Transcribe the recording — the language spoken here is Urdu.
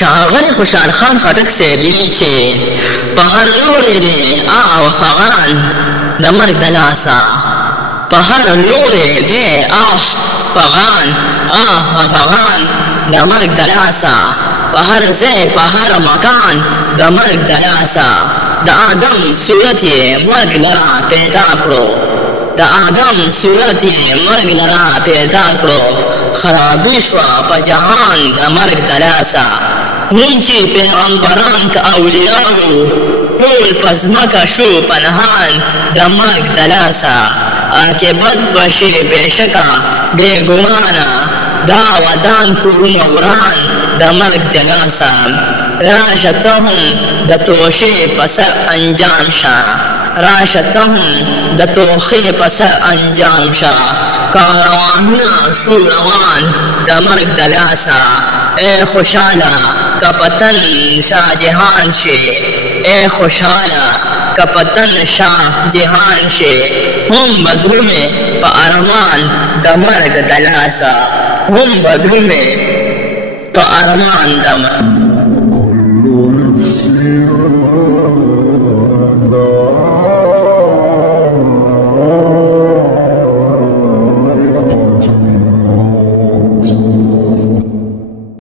ښاغلی خوشحال خان خټک صاحب وایي چې په هر لوري دی وفغان د مرګ د لاسه، په هر لوري دی فغان وفغان د مرګ د لاسه، په هر ځای په هر مکان د مرګ د لاسه. د آدم صورت یې مرګ لره پیدا کړو، د آدم صورت یې مرګ لره پیدا کړو، خرابي شوه په جهان د مرګ د لاسه. هم چې پیغمبران که اولیاء وو ټول په ځمکه شو پنهان د مرګ د لاسه. عاقبت به شي بېشکه بې ګمانه دا ودان کورونه وران د مرګ د لاسه. راشه ته هم د توشې په سر انجام شه، راشه ته هم د توخې په سر انجام شه. کاروانونه شو روان د مرګ د لاسه. ای خوشحاله که په تن شاه جهان شي، ای خوشحاله که په تن شاه جهان شي. هم به درومې په ارمان د مرګ د لاسه، هم به درومې په ارمان د مرګ